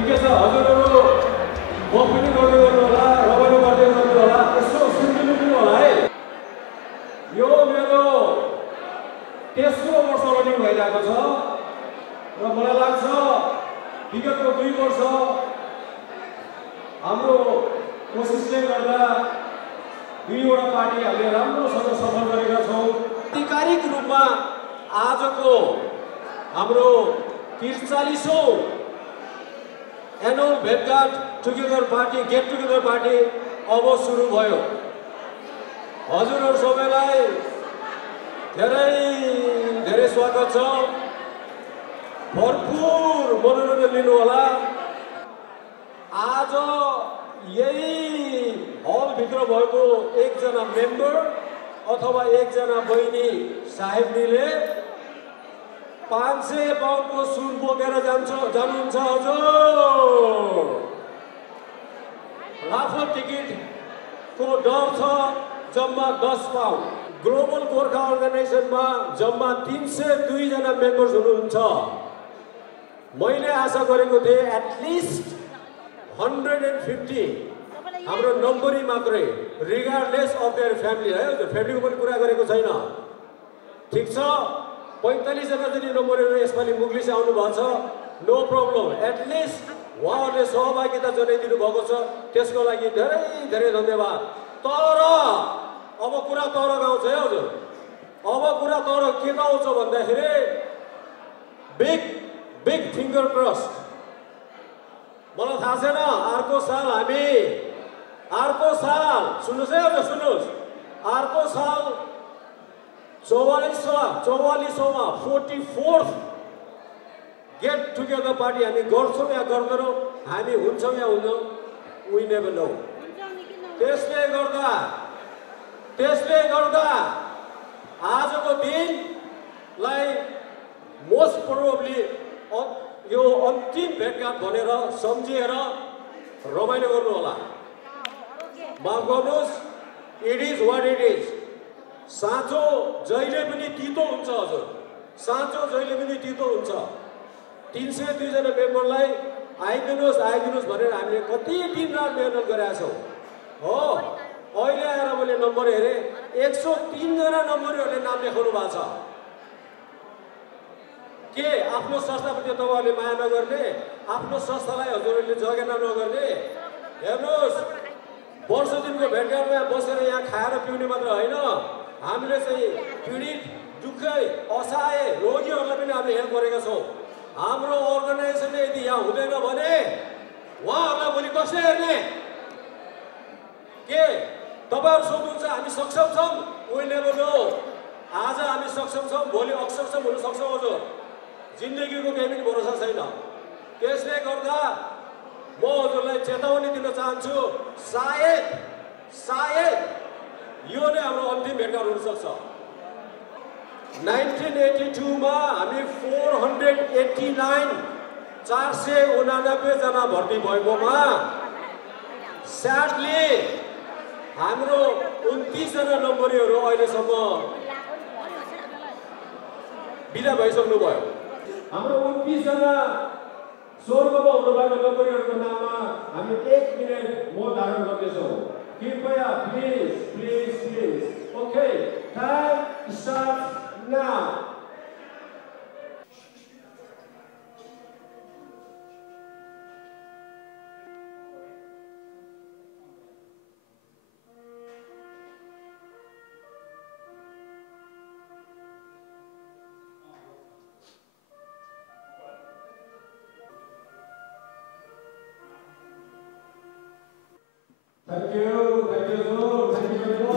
ठिकै छ हजुरहरू म पनि गर्दै गर्नु होला रमाइलो गर्दै गर्नु होला यसो सुनिदिनु पनि होला है यो मेरो तेस्रो वर्ष रनिङ भइरहेको छ र मलाई लाग्छ विगतको 2 वर्ष हाम्रो कोसिसले गर्दा 2वटा पार्टी हामीले राम्रोसँग सफल गरेका छौँ आधिकारिक रूपमा आजको हाम्रो 43औं एनुअल भेटघाट together party get together party अब सुरु भयो हजुरहरू सबैलाई धेरै धेरै स्वागत छ भरपूर मनोरञ्जन लिनु होला आज यही हलभित्र भएको एकजना मेम्बर अथवा एकजना बहिनी साहेबनीले 500 पाउन्डको सुन बोकेर जानुहुन्छ हजुर राफल टिकटको डर छ जम्मा 10 पाउन्ड ग्लोबल गोर्खा अर्गनाइजेसनमा जम्मा 302 जना मेम्बर्स हुनुहुन्छ मैले आशा गरेको थिएँ एटलिस्ट 150 हाम्रो नम्बरी मात्रै रिगार्डलेस अफ देयर फ्यामिली है फ्यामिलीको पनि कुरा गरेको छैन ठिक छ 45 जना जति नम्बरहरू यसपालि मुगलिस आउनु भएको छ नो प्रब्लम एटलिस्ट उहाँहरूले सहभागिता जनाइदिनु भएको छ त्यसको लागि धेरै धेरै धन्यवाद तर अब कुरा तर गाउँछ है हजुर अब कुरा तर के गाउँछ भन्दाखेरि बिग फिङ्गर क्रस्ट मलाई थाहा छैन अर्को साल सुन्नुहोस् है हजुर सुन्नुहोस् अर्को साल 44औं 44th गेट टुगेदर पार्टी हामी गर्छौँ या गर्दैनौँ हामी हुन्छौँ या हुँदैनौँ वी नेभर नो त्यसले गर्दा आजको दिनलाई मोस्ट प्रोबेबली यो अन्तिम भेटघाट भनेर सम्झिएर रमाइलो गर्नु होला माफ गर्नुहोस् it is what it is साँचो जहिले पनि तितो हुन्छ हजुर साँचो जहिले पनि तितो हुन्छ 302 जना मेम्बरलाई आइदिनुहोस् भनेर हामीले कति दिन रात मेहनत गरेका छौँ हो अहिले आएर मैले नम्बर हेरेँ 103 जना नम्बरहरूले नाम लेखाउनु भएको छ के आफ्नो संस्थाप्रति तपाईँहरूले माया नगर्ने आफ्नो संस्थालाई हजुरहरूले जगेर्ना नगर्ने हेर्नुहोस् वर्ष दिनको भेटघाटमा बसेर यहाँ खाएर पिउने मात्र होइन हामीले चाहिँ पीडित दुःखै असहाय रोगीहरूलाई पनि हामीले हेल्प गरेका छौँ हाम्रो अर्गनाइजेसनले यदि यहाँ हुँदैन भने उहाँहरूलाई भोलि कसले हेर्ने के तपाईँहरू सोध्नुहुन्छ हामी सक्षम छौँ वी नेभर नो आज हामी सक्षम छौँ भोलि अक्षम हुन सक्छौँ हजुर जिन्दगीको केही पनि भरोसा छैन त्यसले गर्दा म हजुरलाई चेतावनी दिन चाहन्छु सायद यो नै हाम्रो अन्तिम भेटघाट हुनसक्छ 1982 मा हामी 489 जना भर्ती भएकोमा स्याडली हाम्रो 29 जना नम्बरीहरू अहिलेसम्म बिदा भइसक्नु भयो हाम्रो 29 जना स्वर्गमा हुनुभएको नम्बरीहरूको नाममा हामी 1 मिनेट मौन धारण गर्दैछौँ कृपया please okay time start now Thank you so much. Thank you very much.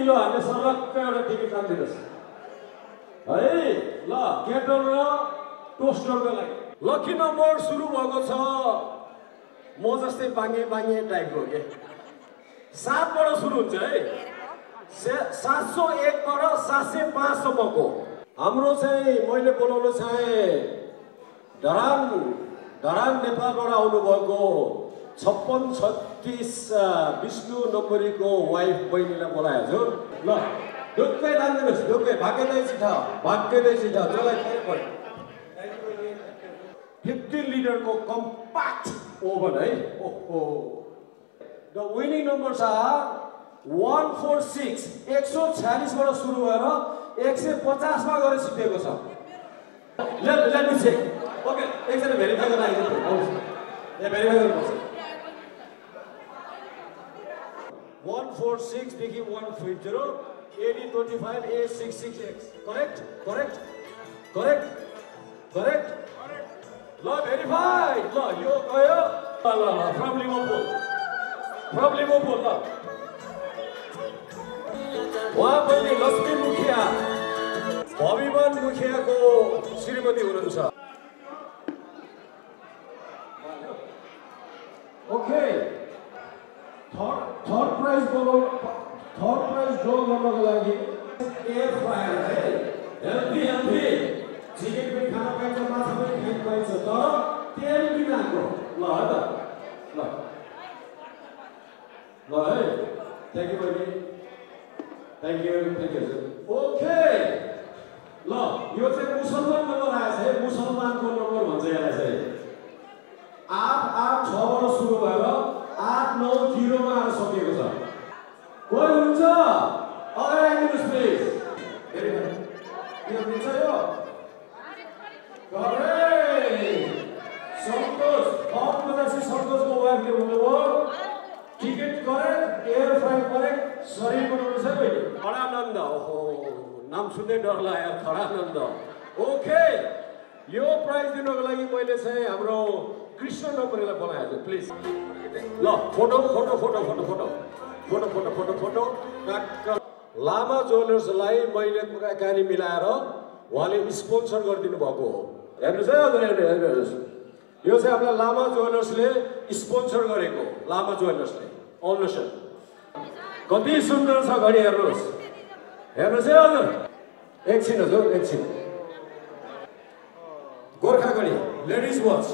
ल हामीले सर्लक्क एउटा टिकट काटिदिनुहोस् है ल केटल र टोस्टरको लागि लकी नम्बर सुरु भएको छ म जस्तै बाङ्गे बाङ्गे टाइपको के 7 बाट सुरु हुन्छ है 701 बाट 705 सम्मको हाम्रो चाहिँ मैले बोलाउन चाहे धरान नेपालबाट आउनुभएको 5636 विष्णु नम्बरीको वाइफ बहिनीलाई बोलाएको छु ल ढुक्कै राख्दिनुहोस् ढुक्कै भाग्यदै छिटा जसलाई फेरि पर्यो 15 लिटरको कम्प्याक्ट ओभन है ओहो द विनिङ नम्बर्स आर 146 146 बाट सुरु भएर 150 मा गएर सिद्धेको छ let me check ओके एकजना भेरिफाई गर्न आइदिनु यहाँ भेरिफाई गर्नुपर्छ 146 देखि 150 8025 A66X करेक्ट ल भेरिफाई ल यो गयो ल फ्रम लिभरपुल ल उहाँ पनि लक्ष्मी मुखिया भविमान मुखियाको श्रीमती हुनुहुन्छ ओके थर्ड प्राइज ड्र गर्नको लागि एयर फ्रायर है हेल्दी चिकन पनि खान पाइन्छ माछा पनि खान पाइन्छ तर तेल बिनाको ल है थ्याङ्क यू बहिनी थ्याङ्क यू ओके ल यो चाहिँ मुसलमान नम्बर आएछ है मुसलमानको नम्बर भन्छ यसलाई चाहिँ 886 बाट सुरु भएर 890 मा आएर सकिएको छ कोही हुन्छ अगाडि आइदिनुहोस् प्लिज यो मिल्छ यो सन्तोष सन्तोषको वाइफले भन्नुभयो ticket correct air fry correct शरीर बनाउनु छ बहिनी खडानन्द ओहो नाम सुन्दै डर लाग्यो खडानन्द ओके यो प्राइज दिनको लागि मैले चाहिँ हाम्रो कृष्ण नम्बरीलाई बोलाएको छु प्लिज ल फोटो लामा ज्वेलर्सलाई मैले कुराकानी मिलाएर उहाँले स्पोन्सर गरिदिनु भएको हो हेर्नुहोस् है हजुर हेर्नुहोस् यो चाहिँ हामीलाई लामा ज्वेलर्सले स्पोन्सर गरेको लामा ज्वेलर्सले आउनुहोस् कति सुन्दर छ घडी हेर्नुहोस् है हजुर एकछिन हजुर गोर्खा घडी लेडिज वाच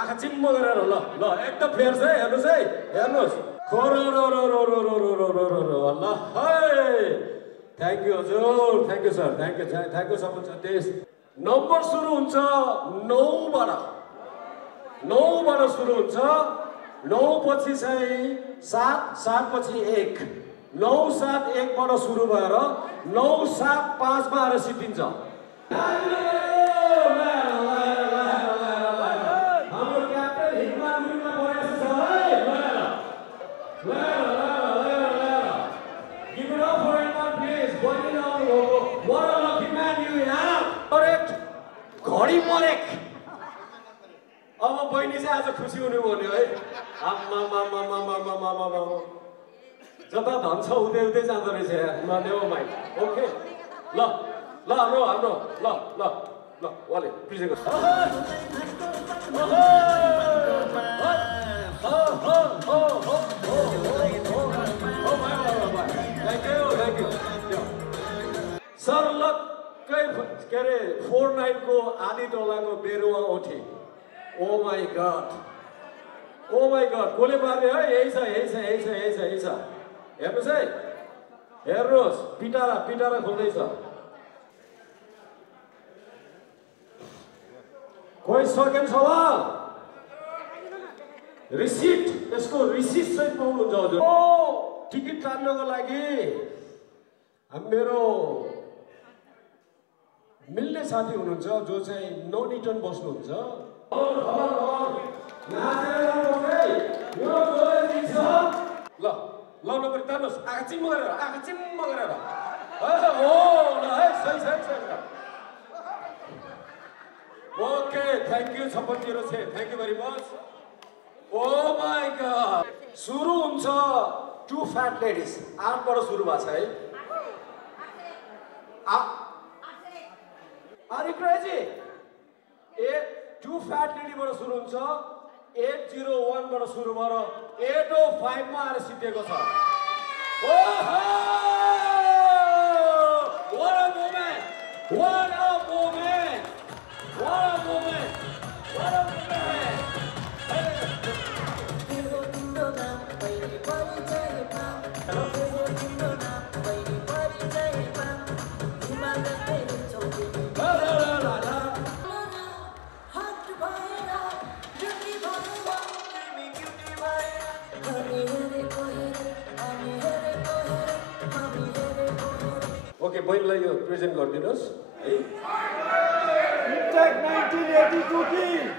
आँखा चिम्म गरेर ल एकदम फेयर छ है हेर्नुहोस् अल्लाह थ्याङ्क यू हजुर thank you sir thank you so much देश नम्बर सुरु हुन्छ 9 बाट सुरु हुन्छ 9 पछि चाहिँ 7 पछि 1 971 बाट सुरु भएर 975 मा आएर सिद्धिन्छ हाम्रो क्याप्टेन हिटमा गुरुमा परेको छ है Give it up for anyone, please. What a lucky man you have. Correct. घडी मरेक अब बहिनी चाहिँ आज खुसी हुनु भन्यो है जता धन छ उतै जाँदो रहेछ नेभर माइन्ड ओके ल हाम्रो उहाँले प्रिजेन्ट सर लक्कै के अरे 49 को आधी डोलाको बेरुवा ओठी ओ माई गड कसले पार्ने है यही छ हेर्नुहोस् है हेर्नुहोस् पिटारा खोल्दैछ कोही सकेन सवाल रिसिट यसको रिसिट चाहिँ पाउनुहुन्छ हजुर टिकट काट्नको लागि मेरो मिल्ने साथी हुनुहुन्छ जो चाहिँ नोनिटन बस्नुहुन्छ ल नम्बर तान्नुहोस् आँखा चिम्म गरेर okay thank you 5606 thank you very much oh my god सुरु हुन्छ 2 टु फ्याट लेडिज 8 बाट सुरु भएको छ है Are you crazy? 2 fat lady बाट सुरु हुन्छ 801 बाट सुरु भएर 805 मा आएर सिद्धिएको छ What a moment! What a moment! What a moment! What a moment! Okay, बहिनीलाई यो प्रेजेन्ट गरिदिनुहोस् है Intech 1982 team!